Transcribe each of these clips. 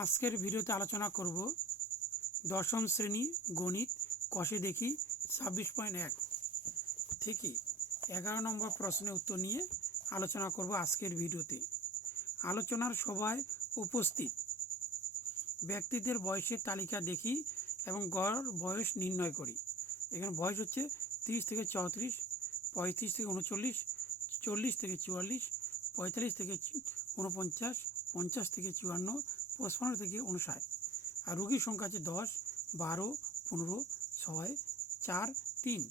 আজকের ভিডিওতে আলোচনা করব দশম শ্রেণী গণিত কষে দেখি 26.1 থেকে 11 নম্বর প্রশ্নের উত্তর নিয়ে আলোচনা করব আজকের ভিডিওতে। আলোচনার সভায় উপস্থিত ব্যক্তিদের বয়সের তালিকা দেখি এবং গড় বয়স নির্ণয় করি। এখানে বয়স হচ্ছে 30 থেকে 34, 35 থেকে 39, 40 থেকে 44, 45 থেকে 49, 50 থেকে 54, 55 থেকে 59। আর রোগীর সংখ্যা আছে 10, 12, 15, 6, 4, 3।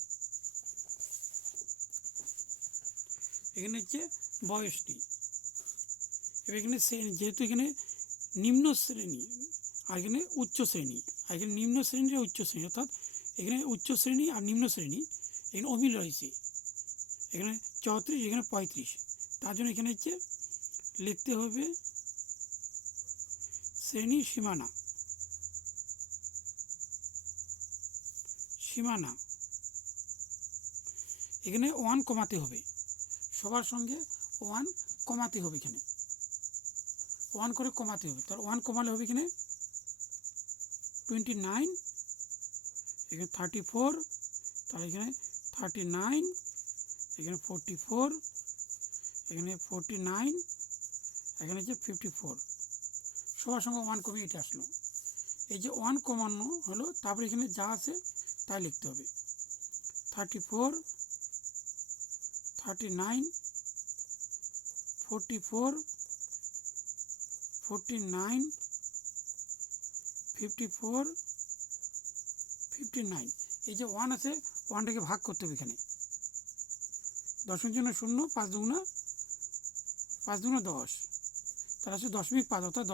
এখানে হচ্ছে বয়সটি। এবার এখানে যেহেতু এখানে নিম্ন শ্রেণী আর এখানে উচ্চ শ্রেণী, আর এখানে নিম্ন শ্রেণী আর উচ্চ শ্রেণী, অর্থাৎ এখানে উচ্চ শ্রেণী আর নিম্ন শ্রেণী এখানে অমিল রয়েছে। এখানে 34, এখানে 35, তার জন্য এখানে হচ্ছে লিখতে হবে শ্রেণী সীমানা। এখানে 1 কমাতে হবে, সবার সঙ্গে 1 কমাতে হবে, এখানে 1 করে কমাতে হবে। তার 1 কমালে হবে এখানে 29, এখানে 34, তাহলে এখানে 39, এখানে 44, এখানে 49, এখানে হচ্ছে 54। সবার সঙ্গে 1 কমিয়ে এটা আসলো। এই যে 1 কমানো হলো, তারপরে এখানে যা আছে তাই লিখতে হবে। 34, 39, 44, 49, 54, 59। এই যে 1 আছে, 1টাকে ভাগ করতে হবে এখানে। 10-এর জন্য 0, 5 দুগুণা 10, তার আছে 0.5, অর্থাৎ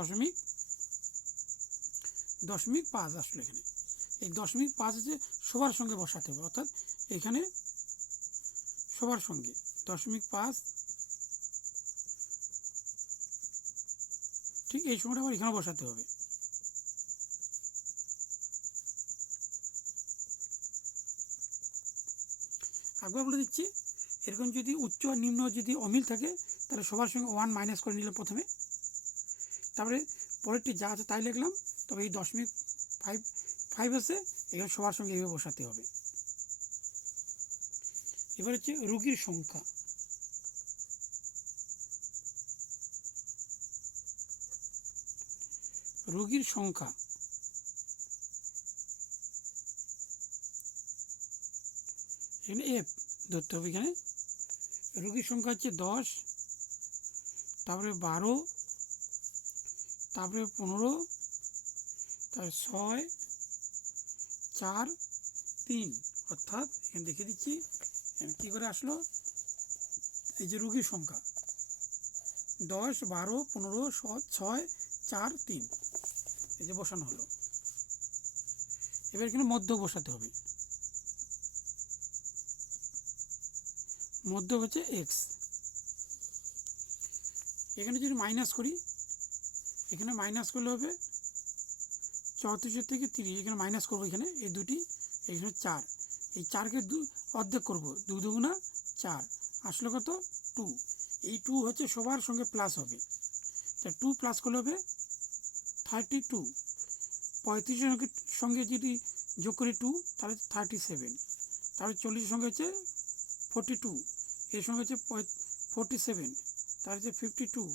0.5 আসলো এখানে। এই 0.5 আছে সবার সঙ্গে বসাতে হবে, অর্থাৎ এখানে সবার সঙ্গে 0.5, ঠিক এই সময়টা আবার এখানে বসাতে হবে। একবার বলে দিচ্ছি, এরকম যদি উচ্চ আর নিম্ন যদি অমিল থাকে তাহলে সবার সঙ্গে 1 মাইনাস করে নিলাম প্রথমে, তারপরে পরেরটি যা আছে তাই লিখলাম। তবে এই 0.5 আছে, এখানে সবার সঙ্গে এইভাবে বসাতে হবে। এবার হচ্ছে রোগীর সংখ্যা। রোগীর সংখ্যা এখানে এফ ধরতে হবে। এখানে রোগীর সংখ্যা হচ্ছে 10, তারপরে 12, তারপরে 15, তারপরে 6, 4, 3, অর্থাৎ এখানে দেখে দিচ্ছি কী করে আসলো। এই যে রোগীর সংখ্যা 10, 12, 15, 6, 4, 3, এই যে বসানো হলো। এবার এখানে মধ্য বসাতে হবে। মধ্য হচ্ছে এক্স। এখানে যদি মাইনাস করি, এখানে মাইনাস করলে হবে 34 থেকে 30, এখানে মাইনাস করবো, এখানে এই দুটি, এখানে 4, এই 4কে অর্ধেক করবো, 2 দুগুণা 4, আসলে কত 2। এই 2 হচ্ছে সবার সঙ্গে প্লাস হবে, তা 2 প্লাস করলে হবে 32। 35 সঙ্গে যদি যোগ করি 2, তাহলে 37, তাহলে 40 সঙ্গে হচ্ছে 42, এর সঙ্গে হচ্ছে 47, তার হচ্ছে 52,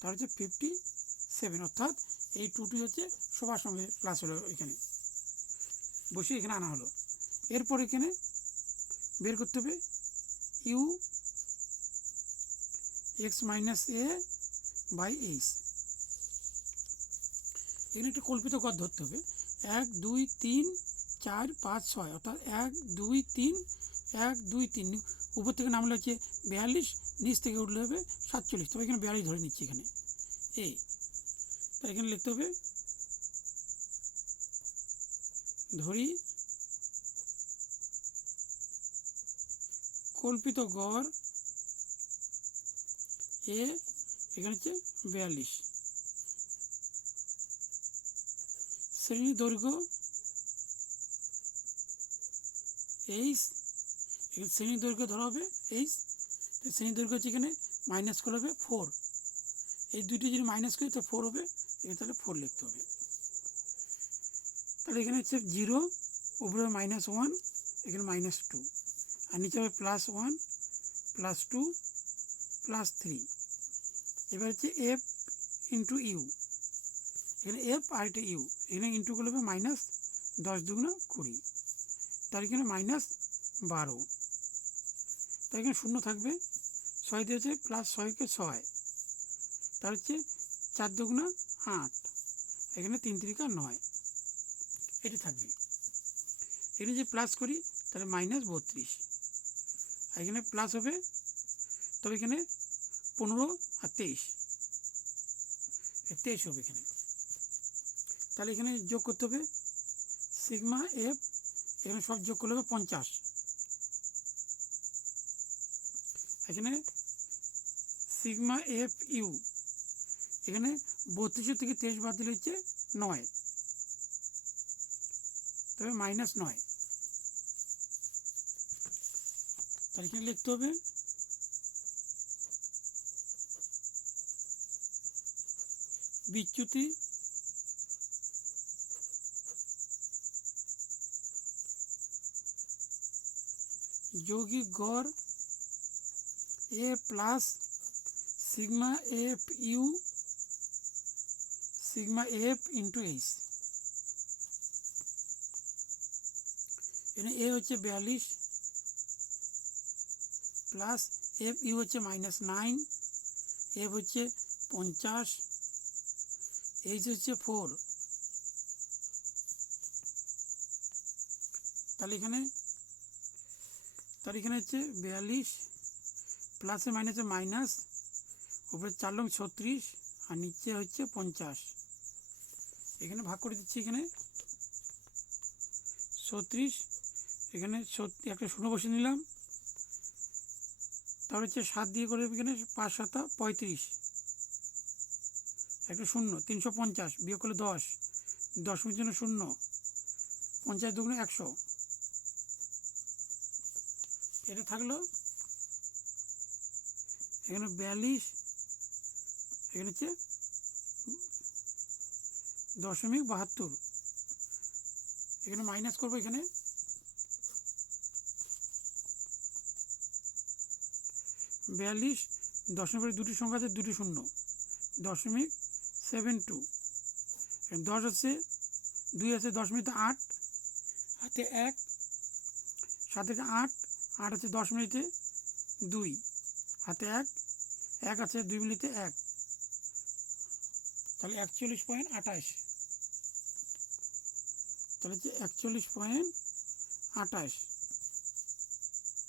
তার হচ্ছে 57, অর্থাৎ এই 2টি হচ্ছে সবার সঙ্গে প্লাস হলো, এখানে বসে এখানে আনা হলো। এরপর এখানে বের করতে হবে u x minus a by h. এখানে একটা কল্পিত গড় ধরতে হবে। 1, 2, 3, 4, 5, 6, অর্থাৎ 1, 2, 3, 1, 2, 3, উপর থেকে নামলে হচ্ছে 42, নিচ থেকে উঠলে হবে 47। তবে এখানে 42 ধরে নিচ্ছি এখানে এ। তাই এখানে লিখতে হবে ধরি কল্পিত গড় এ, এখানে হচ্ছে 42। শ্রেণী দৈর্ঘ্য এইচ, এখানে শ্রেণী দৈর্ঘ্য ধরা হবে এইচ, শ্রেণী দৈর্ঘ্য হচ্ছে এখানে মাইনাস করলে হবে 4, এই দুটি যদি মাইনাস করি তো 4 হবে, এখানে তাহলে 4 লিখতে হবে। তাহলে এখানে হচ্ছে 0, উপরে -1, এখানে -2, আর নিচে হবে +1 +2 +3। এবার হচ্ছে f ইন্টু ইউ, এখানে এফ আর এটা ইউ, এখানে ইন্টু করলে হবে -10 দুগুণা 20, তার এখানে -12। তার এখানে শূন্য থাকবে, 6 দিয়েছে +6 কে 6, তার হচ্ছে 4 দুগুণা 8, এখানে 3 3 9, এটি থাকবে। এখানে যে প্লাস করি তাহলে -32, আর এখানে প্লাস হবে, তবে এখানে 15 আর 23, 23 হবে এখানে। তাহলে এখানে যোগ করতে হবে সিগমা এফ, এখানে সব যোগ করলে হবে 50, এখানে সিগমা এফ ইউ, এখানে 32 থেকে 23 বাদ দিলে হচ্ছে 9, তবে -9। তাহলে এখানে লিখতে হবে বিচ্যুতি যৌগিক গড় A plus sigma F U sigma F into H. এখানে এ হচ্ছে 42 প্লাস এফ ইউ হচ্ছে -9, এফ হচ্ছে 50, এইচ হচ্ছে 4। তাহলে এখানে হচ্ছে 42 প্লাসে মাইনাসে মাইনাস, উপরে 4 লং 36, আর নিচে হচ্ছে 50। এখানে ভাগ করে দিচ্ছি, এখানে 36, এখানে একটা শূন্য বসে নিলাম, তারপর হচ্ছে 7 দিয়ে করে এখানে 5 7 35, একটা শূন্য, 350 বিয়োগ করলে 10, 10 জন্য 0, 50 দুগুণে 100, এটা থাকলো। এখানে 42, এখানে হচ্ছে 0.72, এখানে মাইনাস করবো, এখানে 42, 10 পরে দুটি সংখ্যা আছে, দুটি শূন্য, 0.72, 10 আছে 2 আছে 10 হাতে 1, 7 থেকে 8, 8 আছে 10 মিনিটে 2, হাতে 1, 1 আছে 2 মিনিটে 1, তাহলে 41.28, তাহলে হচ্ছে 41.28।